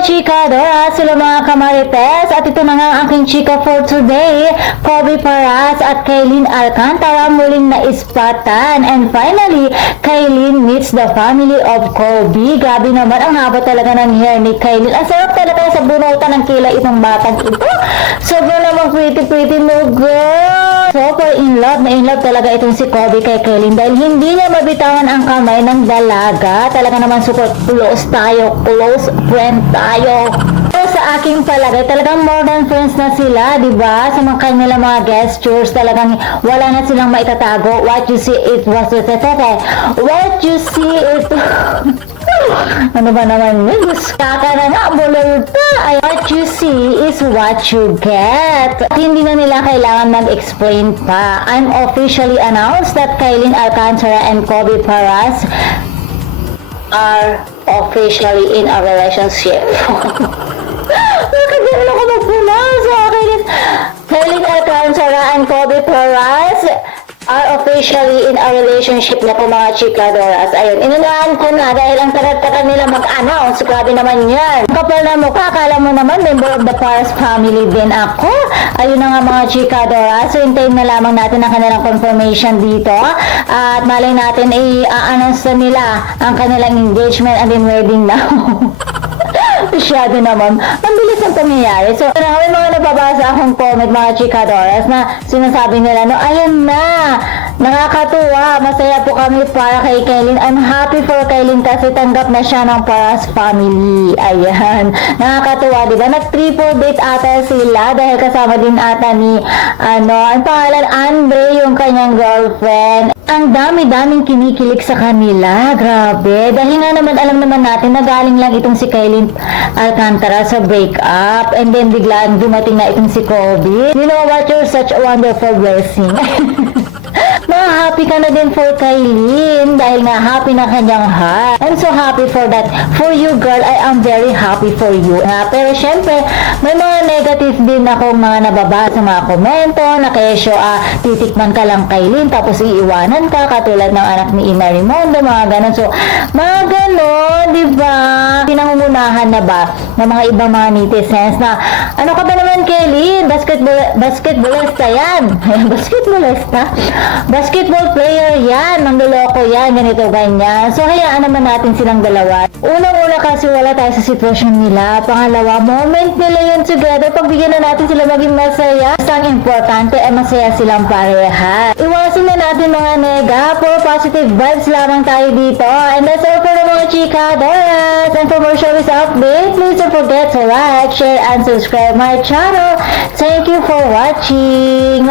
chika, Dora, sila mga kamarites, at ito na nga ang aking chika for today. Kobe Paras at Kailyn Alcantara muling naispatan, and finally, Kailyn meets the family of Kobe. Grabe naman, ang haba talaga ng hair ni Kailyn. Ang sarap talaga sa bunutan ng kilay itong batang ito. Sobrang namang pretty no girl. Super in love talaga itong si Kobe kay Kailyn dahil hindi niya mabitawan ang kamay ng dalaga. Talaga naman super close friend tayo. So, sa aking palagay, talagang more than friends na sila, di ba? Sa mga kanilang mga gestures, talagang wala na silang maitatago. What you see, it was what you see, it ano ba naman yun? Kaka na nga, bulurta. What you see is what you get. At hindi na nila kailangan mag-explain pa. I'm officially announced that Kailyn Alcantara and Kobe Paras are officially in a relationship. Bakit ganun ako mag-pronounce? Kailyn Alcantara and Kobe Paras are officially in a relationship na po mga chikadoras. Ayun, inunahan ko na dahil ang tagal-tagal nila mag-announce. Grabe naman yan. Kapal na mukha, akala mo naman member of the Paras family din ako. Ayun na nga mga chikadoras. So, hintayin na lamang natin ang kanilang confirmation dito. At malay natin, i-announce na nila ang kanilang engagement and then wedding now. Masyado naman. Ang bilis ng pangyayari. So, may mga nababasa akong comment mga chikadoras na sinasabi nila, no, ayan na, nakakatuwa, masaya po kami para kay Kailyn. I'm happy for Kailyn kasi tanggap na siya ng Paras family. Ayan. Nakakatuwa, diba? Nag-triple date ata sila dahil kasama din ata ni, ang pangalan, Andre, yung kanyang girlfriend. Ang dami-daming kinikilig sa kanila. Grabe. Dahil nga naman, alam naman natin na galing lang itong si Kailyn Alcantara sa breakup. And then biglaan dumating na itong si Kobe. You know what? You're such a wonderful blessing. Happy ka na din for Kailyn dahil nga happy na kanyang heart. I'm so happy for that. For you girl, I am very happy for you. Pero syempre, may mga negative din akong mga nababasa sa mga komento na kesyo titikman ka lang Kailyn tapos iiwanan ka katulad ng anak ni Ina Raimundo, mga ganon. So, mga ganon, diba? Pinangungunahan na ba ng mga ibang mga netizens na ano ka ba naman Kailyn? Basketballista yan. Basketball player yan, mangloloko yan, ganito, ganyan. So, hayaan naman natin silang dalawa. Unang-una kasi wala tayo sa sitwasyon nila. Pangalawa, moment nila yun together. Pagbigyan na natin sila maging masaya. Isang importante ay masaya silang pareha. Iwasin na natin mga nega. Puro positive vibes lamang tayo dito. And that's all for the mga chikadoras. And for more showbiz update, please don't forget to like, share, and subscribe my channel. Thank you for watching.